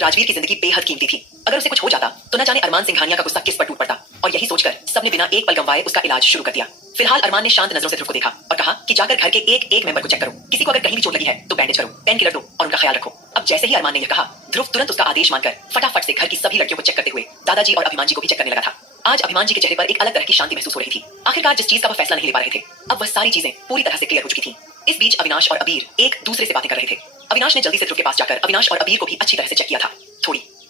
वक्त राजवीर की जिंदगी बेहद कीमती थी। अगर उसे कुछ हो जाता तो न जाने अरमान सिंघानिया का गुस्सा किस पर टूट पड़ता। और यही सोचकर सबने बिना एक पल गंवाए उसका इलाज शुरू कर दिया। फिलहाल अरमान ने शांत नजरों से ध्रुव को देखा और कहा कि जाकर घर के एक एक मेंबर को चेक करो, किसी को अगर कहीं भी चोट लगी है तो बैंडेज करो, पेन किलर दो और उनका ख्याल रखो। अब जैसे ही अरमान ने यह कहा, ध्रुव तुरंत उसका आदेश मानकर फटाफट से घर की सभी लड़कियों को चेक करते हुए दादाजी और अभिमान जी को भी चेक करने लगा था। आज अभिमान जी के चेहरे पर एक अलग तरह की शांति महसूस हो रही थी। आखिरकार जिस चीज का वह फैसला नहीं ले पा रहे थे, अब वह सारी चीजें पूरी तरह से क्लियर हो चुकी थी। इस बीच अविनाश और अबीर एक दूसरे से बातें कर रहे थे। अविनाश ने जल्दी से ध्रुव के पास जाकर अविनाश और अबीर को भी अच्छी तरह से चेक किया था।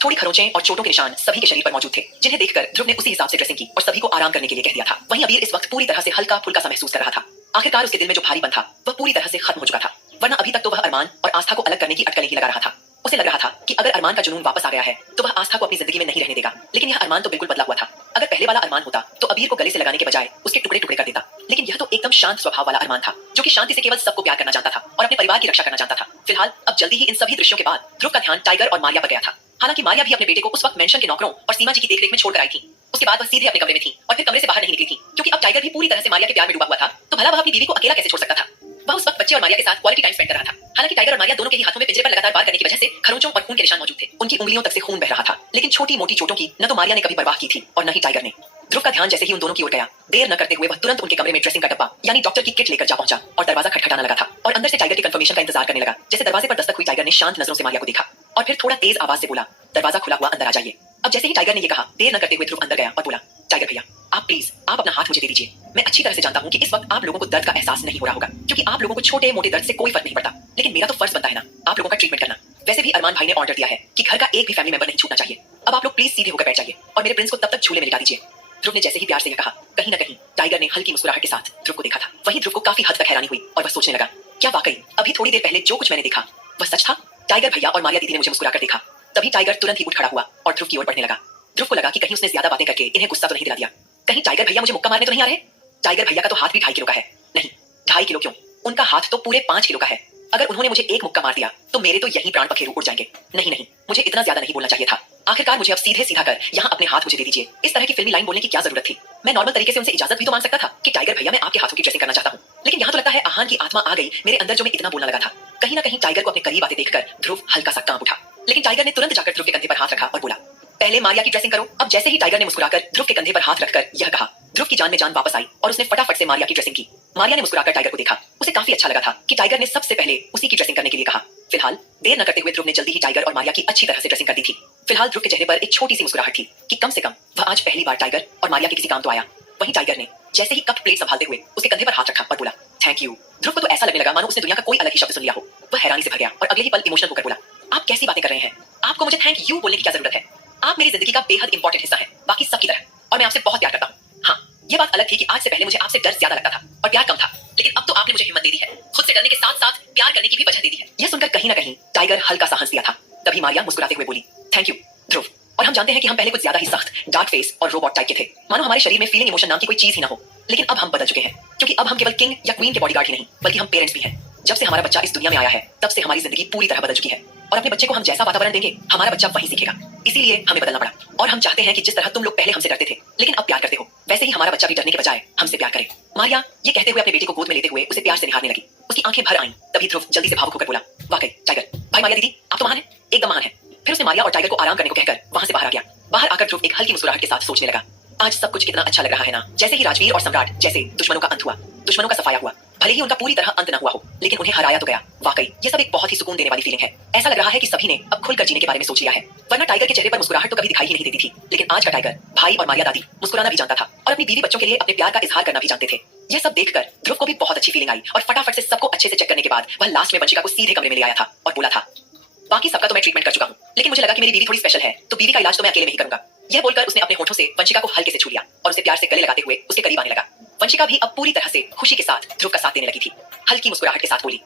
थोड़ी खरोंचें और चोटों के निशान सभी के शरीर पर मौजूद थे, जिन्हें देखकर ध्रुव ने उसी हिसाब से ड्रेसिंग की और सभी को आराम करने के लिए कह दिया था। वहीं अबीर इस वक्त पूरी तरह से हल्का फुल्का सा महसूस कर रहा था। आखिरकार उसके दिल में जो भारीपन था वह पूरी तरह से खत्म हो चुका था, वरना अभी तक तो वह अरमान और आस्था को अलग करने की अटकलें ही लगा रहा था। उसे लग रहा था कि अगर अरमान का जुनून वापस आ गया है तो वह आस्था को अपनी जिंदगी में नहीं रहने देगा। लेकिन यह अरमान तो बिल्कुल बदला हुआ था। अगर पहले वाला अरमान होता तो अबीर को गले से लगाने के बजाय उसके टुकड़े टुकड़े कर देता, लेकिन यह तो एकदम शांत स्वभाव वाला अरमान था, जो कि शांति से केवल सबको प्यार करना चाहता था और अपने परिवार की रक्षा करना चाहता था। फिलहाल अब जल्दी ही इन सभी दृश्यों के बाद ध्रुव का ध्यान टाइगर और मारिया पर गया था। हालांकि मारिया भी अपने बेटे को उस वक्त मेंशन के नौकरों और सीमा जी की देखरेख में छोड़कर आई थी। उसके बाद वह सीधे अपने कमरे में थी और फिर कमरे से बाहर नहीं निकली थी, क्योंकि अब टाइगर भी पूरी तरह से मारिया के प्यार में डूबा हुआ था, तो भला वह अपनी बीवी को अकेला कैसे छोड़ सकता था। वह उस वक्त बच्चे और मारिया के साथ क्वालिटी टाइम स्पेंड कर रहा था। हालांकि टाइगर और मारिया दोनों के ही हाथों में पिंजरे पर लगातार वार करने की वजह से खरोंचों और खून के निशान मौजूद थे। उनकी उंगलियों तक से खून बह रहा था, लेकिन छोटी मोटी चोटों की न तो मारिया ने कभी परवाह की थी और न ही टाइगर ने। ध्रुव का ध्यान जैसे ही उन दोनों की ओर गया, देर न करते हुए वह तुरंत उनके कमरे में ड्रेसिंग का डब्बा यानी डॉक्टर की किट लेकर जा पहुंचा और दरवाजा खटखटाना लगा था और अंदर से टाइगर के कंफर्मेशन का इंतजार करने लगा। जैसे दरवाजे पर दस्तक हुई, टाइगर ने शांत नजरों से मारिया को देखा और फिर थोड़ा तेज आवाज से बोला, दरवाजा खुला हुआ, अंदर आ जाइए। अब जैसे ही टाइगर ने यह कहा, देर न करते हुए ध्रुव अंदर गया और बोला, टाइगर भैया आप प्लीज आप अपना हाथ मुझे दे दीजिए। मैं अच्छी तरह से जानता हूँ कि इस वक्त आप लोगों को दर्द का एहसास नहीं हो रहा होगा, क्योंकि आप लोगों को छोटे मोटे दर्द से कोई फर्क नहीं पड़ता, लेकिन मेरा तो फर्ज बनता है ना आप लोगों का ट्रीटमेंट करना। वैसे भी अरमान भाई ने ऑर्डर दिया है कि घर का एक भी फैमिली मेंबर नहीं छूटना चाहिए। अब आप लोग प्लीज सीधे होकर बैठ जाइए और मेरे प्रिंस को तब तक झूले में लिटा दीजिए। ध्रुव ने जैसे ही प्यार से यह कहा, कहीं न कहीं टाइगर ने हल्की मुस्कुराहट के साथ ध्रुव को देखा था। वहीं ध्रुव को काफी हद तक हैरानी हुई और वह सोचने लगा, क्या वाकई अभी थोड़ी देर पहले जो कुछ मैंने देखा वह सच था? टाइगर भैया और मारिया दीदी ने मुझे मुस्कुराकर देखा। तभी टाइगर तुरंत ही उठ खड़ा हुआ और ध्रुव की ओर बढ़ने लगा। ध्रुव को लगा कि कहीं उसने ज्यादा बातें करके इन्हें गुस्सा तो नहीं दिला दिया, कहीं टाइगर भैया मुझे मुक्का मारने तो नहीं आ रहे। टाइगर भैया का तो हाथ भी 2.5 किलो का है, नहीं 2.5 किलो क्यों, उनका हाथ तो पूरे 5 किलो का है। अगर उन्होंने मुझे एक मुक्का मार दिया तो मेरे तो यही प्राण पखेरु उड़ जाएंगे। नहीं, मुझे इतना ज्यादा नहीं बोलना चाहिए था। आखिरकार मुझे अब सीधे सीधा कर यहाँ अपने हाथ मुझे दे दीजिए। इस तरह की फिल्मी लाइन बोलने की क्या जरूरत थी? मैं नॉर्मल तरीके से उनसे इजाजत भी तो मांग सकता था कि टाइगर भैया मैं आपके हाथों की ड्रेसिंग करना चाहता हूँ, लेकिन यहाँ तो लगता है आहान की आत्मा आ गई मेरे अंदर, जो मैं इतना बोलना लगा था। कहीं ना कहीं टाइगर को अपने करीब आते देखकर ध्रुव हल्का सा कांप उठा, लेकिन टाइगर ने तुरंत जाकर ध्रुव के कंधे पर हाथ रखा और बोला, पहले मारिया की ड्रेसिंग करो। अब जैसे ही टाइगर ने मुस्कुराकर ध्रुव के कंधे पर हाथ रखकर यह कहा, ध्रुव की जान में जान वापस आई और उसने फटाफट से मारिया की ड्रेसिंग की। मारिया ने मुस्कुराकर टाइगर को देखा। उसे काफी अच्छा लगा था कि टाइगर ने सबसे पहले उसी की ड्रेसिंग करने के लिए कहा। फिलहाल देर न करते हुए ध्रुव ने जल्दी ही टाइगर और मारिया की अच्छी तरह से ड्रेसिंग कर दी थी। फिलहाल ध्रुव के चेहरे पर एक छोटी सी मुस्कुराहट थी कि कम से कम वह आज पहली बार टाइगर और मारिया के किसी काम तो आया। वहीं टाइगर ने जैसे ही कप प्लेट संभालते हुए उसके कंधे पर हाथ रखा और बोला, थैंक यू। ध्रुव को तो ऐसा लगने लगा मानो उसने दुनिया का कोई अलग ही शब्द सुन लिया हो। वह हैरानी से भर गया और अगले ही पल इमोशनल होकर बोला, आप कैसी बातें कर रहे हैं? आपको मुझे थैंक यू बोलने की क्या जरूरत है? आप मेरी जिंदगी का बेहद इंपॉर्टेंट हिस्सा है, बाकी सबकी तरह, और मैं आपसे बहुत प्यार करता हूँ। हाँ, ये बात अलग थी कि आज से पहले मुझे आपसे डर ज्यादा लगता था और प्यार कम था, लेकिन अब तो आपने मुझे हिम्मत दे दी है, खुद से डरने के साथ साथ प्यार करने की भी वजह दे दी है। यह सुनकर कहीं ना कहीं टाइगर हल्का सा हंस दिया था। तभी मारिया मुस्कुराते हुए बोली, थैंक यू ध्रुव। और हम जानते हैं कि हम पहले कुछ ज्यादा ही सख्त, डार्क फेस और रोबोट टाइप के थे, मानो हमारे शरीर में फीलिंग इमोशन नाम की कोई चीज ही ना हो। लेकिन अब हम बदल चुके हैं, क्योंकि अब हम केवल किंग या क्वीन के बॉडीगार्ड ही नहीं, बल्कि हम पेरेंट्स भी हैं। जब से हमारा बच्चा इस दुनिया में आया है तब से हमारी जिंदगी पूरी तरह बदल चुकी है, और अपने बच्चे को हम जैसा वातावरण देंगे हमारा बच्चा वही सीखेगा। इसीलिए हमें बदलना पड़ा, और हम चाहते हैं कि जिस तरह तुम लोग पहले हमसे डरते थे लेकिन अब प्यार करते हो, वैसे ही हमारा बच्चा भी डरने के बजाय हमसे प्यार करे। मारिया ये कहते हुए अपने बेटे को गोद में लेते हुए उसे प्यार से निहारने लगी। उसकी आंखें भर आईं। तभी ध्रुव जल्दी से भावुक होकर बोला, वाकई टाइगर भाई, मारिया दीदी आप तो महान है, एकदम महान है। फिर उसने मारिया और टाइगर को आराम करने को कहकर वहां से बाहर आ गया। बाहर आकर ध्रुव एक हल्की मुस्कुराहट के साथ सोचने लगा, आज सब कुछ कितना अच्छा लग रहा है ना। जैसे ही राजवीर और सम्राट जैसे दुश्मनों का अंत हुआ, दुश्मनों का सफाया हुआ, भले ही उनका पूरी तरह अंत न हुआ हो, लेकिन उन्हें हराया तो गया। वाकई ये सब एक बहुत ही सुकून देने वाली फीलिंग है। ऐसा लग रहा है कि सभी ने अब खुलकर जीने के बारे में सोच लिया है, वरना टाइगर के चेहरे पर मुस्कुराहट तो कभी दिखाई ही नहीं देती थी, लेकिन आज का टाइगर भाई और मारिया दादी मुस्कुराना भी जानता था और अपनी बीवी बच्चों के लिए अपने प्यार का इजहार करना भी जानते थे। यह सब देखकर ध्रुव को भी बहुत अच्छी फीलिंग आई और फटाफट से सबको अच्छे से चेक करने के बाद वह लास्ट में वंशिका को सीधे कमरे में ले आया था और बोला था, बाकी सबका तो मैं ट्रीटमेंट कर चुका हूँ, लेकिन मुझे लगा कि मेरी बीवी थोड़ी स्पेशल है, तो बीवी का इलाज तो मैं अकेले में ही करूंगा। यह बोलकर उसने अपने होठों से वंशिका को हल्के से छू लिया और उसे प्यार से गले लगाते हुए उसके करीब आने लगा। वंशिका भी अब पूरी तरह से खुशी के साथ ध्रुव का साथ देने लगी थी। हल्की मुस्कुराहट के साथ बोली,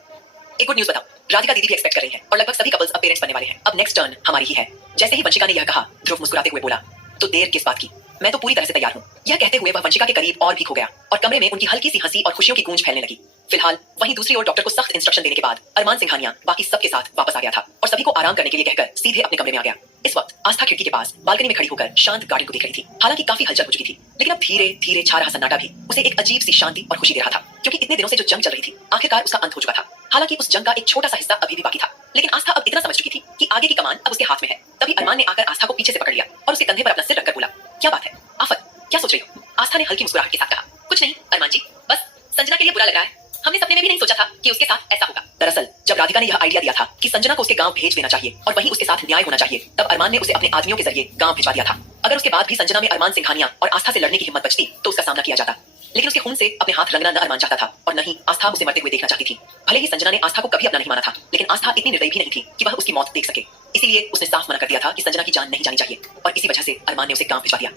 एक गुड न्यूज बताओ, राधिका दीदी भी एक्सपेक्ट कर रही हैं और लगभग सभी कपल्स अब पेरेंट्स बनने वाले हैं। अब नेक्स्ट टर्न हमारी ही है। जैसे ही वंशिका ने यह कहा, ध्रुव मुस्कुराते हुए बोला, तो देर किस बात की, मैं तो पूरी तरह से तैयार हूँ। यह कहते हुए वह वंशिका के करीब और भी खो गया और कमरे में उनकी हल्की सी हंसी और खुशियों की गूंज फैलने लगी। फिलहाल वहीं दूसरी ओर डॉक्टर को सख्त इंस्ट्रक्शन देने के बाद अरमान सिंघानिया बाकी सबके साथ वापस आ गया था और सभी को आराम करने के लिए कहकर सीधे अपने कमरे में आ गया। इस वक्त आस्था खिड़की के पास बालकनी में खड़ी होकर शांत गार्डन को देख रही थी। हालांकि काफी हलचल हो चुकी थी, लेकिन अब धीरे धीरे छा रहा सन्नाटा भी उसे एक अजीब सी शांति और खुशी दे रहा था, क्योंकि इतने दिनों से जो जंग चल रही थी आखिरकार उसका अंत हो चुका था। हालांकि उस जंग का एक छोटा सा हिस्सा अभी भी बाकी था, लेकिन आस्था अब इतना समझ चुकी थी कि आगे की कमान अब उसके हाथ में है। तभी अरमान ने आकर आस्था को पीछे से पकड़ लिया और उसके कंधे पर अपना सिर रखकर बोला, क्या बात है आफत, क्या सोच रही हो? आस्था ने हल्की मुस्कुराहट के साथ कहा, कुछ नहीं अरमान जी, बस संजना के लिए बुरा लग रहा है। हमने सपने में भी नहीं सोचा था कि उसके साथ ऐसा होगा। दरअसल जब राधिका ने यह आइडिया दिया था कि संजना को उसके गांव भेज देना चाहिए और वहीं उसके साथ न्याय होना चाहिए, तब अरमान ने उसे अपने आदमियों के जरिए गांव भिजवा दिया था। अगर उसके बाद भी संजना में अरमान सिंघानिया और आस्था से लड़ने की हिम्मत बचती तो उसका सामना किया जाता, लेकिन उसके खून से अपने हाथ रंगना न अरमान चाहता था और न ही आस्था उसे मरते हुए देखना चाहती थी। भले ही संजना ने आस्था को कभी अपना नहीं माना था, लेकिन आस्था इतनी निर्दयी भी नहीं थी कि वह उसकी मौत देख सके। इसीलिए उसने साफ मना कर दिया था कि संजना की जान नहीं जानी चाहिए और इसी वजह से अरमान ने उसे गांव भिजवा दिया।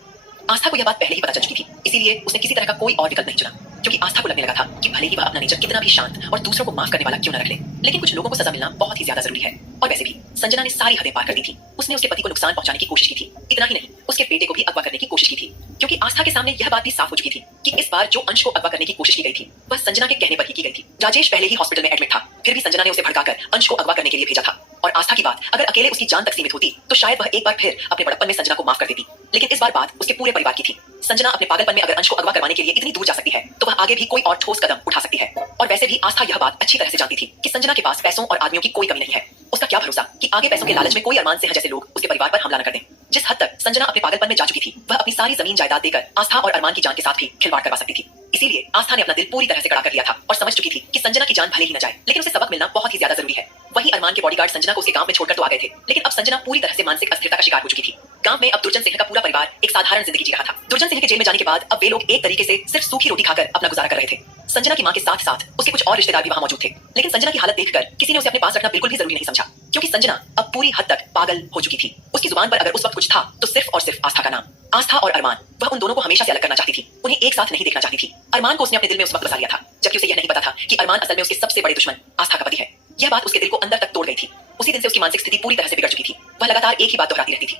आस्था को यह बात पहले ही पता चल चुकी थी, इसीलिए उसने किसी तरह का कोई और विकल्प नहीं चुना, क्योंकि आस्था को लगने लगा था कि भले ही वह अपना नेचर कितना भी शांत और दूसरों को माफ करने वाला क्यों न रख ले, लेकिन कुछ लोगों को सजा मिलना बहुत ही ज्यादा जरूरी है। और वैसे भी संजना ने सारी हदें पार कर दी थी। उसने उसके पति को नुकसान पहुंचाने की कोशिश की थी, इतना ही नहीं उसके बेटे को भी अगवा करने की कोशिश की थी, क्योंकि आस्था के सामने यह बात भी साफ हो चुकी थी कि इस बार जो अंश को अगवा करने की कोशिश की गई थी वह संजना के कहने पर ही की गई थी। राजेश पहले ही हॉस्पिटल में एडमिट था, फिर भी संजना ने उसे भड़काकर अंश को अगवा करने के लिए भेजा था। और आस्था की बात अगर अकेले उसकी जान तक सीमित होती तो शायद वह एक बार फिर अपने बड़प्पन में संजना को माफ कर देती, लेकिन इस बार बात उसके पूरे परिवार की थी। संजना अपने पागलपन में अगर अंश को अगवा करवाने के लिए इतनी दूर जा सकती है तो वह आगे भी कोई और ठोस कदम उठा सकती है। और वैसे भी आस्था यह बात अच्छी तरह से जानती थी कि संजना के पास पैसों और आदमियों की कोई कमी नहीं है। उसका क्या भरोसा कि आगे पैसों के लालच में कोई अरमान सिंह जैसे लोग उसके परिवार पर हमला न कर दें। जिस हद तक संजना अपने पागलपन में जा चुकी थी, वह अपनी सारी जमीन जायदाद देकर आस्था और अरमान की जान के साथ भी खिलवाड़ करवा सकती थी। इसीलिए आस्था ने अपना दिल पूरी तरह से कड़ा कर लिया था और समझ चुकी थी कि संजना की जान भले ही न जाए, लेकिन उसे सबक मिलना बहुत ही ज्यादा जरूरी है। वही अरमान के बॉडीगार्ड संजना को उसके गांव में छोड़कर तो आ गए थे, लेकिन अब संजना पूरी तरह से मानसिक अस्थिरता का शिकार हो चुकी थी। गांव में अब दुर्जन सिंह का पूरा परिवार एक साधारण जिंदगी जी रहा था। दुर्जन सिंह के जेल में जाने के बाद अब वे लोग एक तरीके से सिर्फ सूखी रोटी खाकर अपना गुजारा कर रहे थे। संजना की मां के साथ साथ उसके कुछ और रिश्तेदार भी वहां मौजूद थे, लेकिन संजना की हालत देखकर किसी ने उसे अपने पास रखना बिल्कुल भी जरूरी नहीं समझा, क्योंकि संजना अब पूरी हद तक पागल हो चुकी थी। उसकी जुबान पर अगर उस वक्त कुछ था तो सिर्फ और सिर्फ आस्था का नाम। आस्था और अरमान, वह उन दोनों को हमेशा से अलग करना चाहती थी, उन्हें एक साथ नहीं देखना चाहती थी। अरमान को उसने अपने दिल में उस वक्त बसा लिया था जबकि उसे यह नहीं पता था कि अरमान असल में उसके सबसे बड़े दुश्मन आस्था का पति है। यह बात उसके दिल को अंदर तक तोड़ गई थी। उसी दिन से उसकी मानसिक स्थिति पूरी तरह से बिगड़ चुकी थी। वह लगातार एक ही बात दोहराती रहती थी,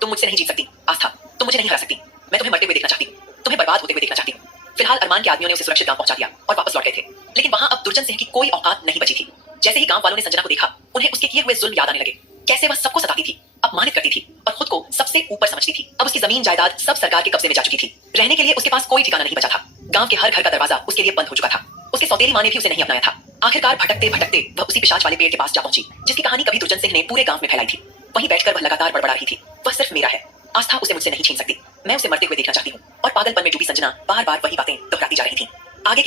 तुम मुझसे नहीं जीत सकती आस्था, तुम मुझे नहीं हरा सकती, मैं तुम्हें मरते हुए देखना चाहती हूँ, तुम्हें बर्बाद होते हुए देखना चाहती हूँ। फिलहाल अरमान के आदमियों ने उसे सुरक्षित गांव पहुंचा दिया और वापस लौट गए थे, लेकिन वहां अब दुर्जन सिंह की कोई औकात नहीं बची थी। जैसे ही गांव वालों ने संजना को देखा, उन्हें उसके किए हुए जुल्म याद आने लगे। कैसे वह सबको सताती थी, अपमानित करती थी और खुद को सबसे ऊपर समझती थी। अब उसकी जमीन जायदाद सब सरकार के कब्जे में जा चुकी थी। रहने के लिए उसके पास कोई ठिकाना नहीं बचा था। गांव के हर घर का दरवाजा उसके लिए बंद हो चुका था। उसके सौतेली माँ ने भी उसे नहीं अपनाया था। आखिरकार भटकते भटकते वह उसी पिशाच वाले पेड़ के पास जा पहुंची जिसकी कहानी कभी दुर्जन सिंह ने पूरे गांव में फैलाई थी। वहीं बैठकर वह लगातार बड़बड़ा रही थी, वह सिर्फ मेरा है, आस्था उसे मुझसे नहीं छीन सकती, मैं उसे मरते हुए देखना चाहती हूँ। और पागलपन में डूबी संजना बार बार वही बातें दोहराती जा रही थी। आगे